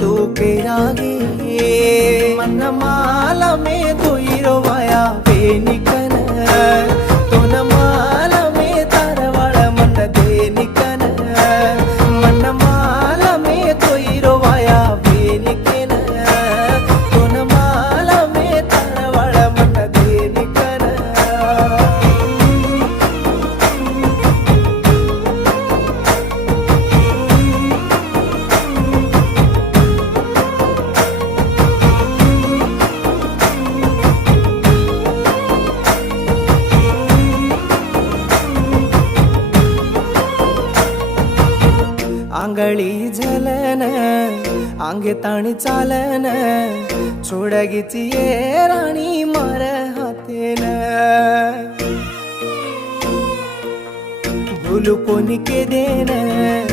तू के रागी मन माल में धोईरो वाया बेनिकन तो न माल में तारवाळ मन देनिकन मन माल में धोईरो वाया बेनिकन तो न माल में तारवाळ मन देनिकन आंगळी झलन आंगे ताणी चालन छोडगीची ये राणी मार हातेन भूल कोणी के देन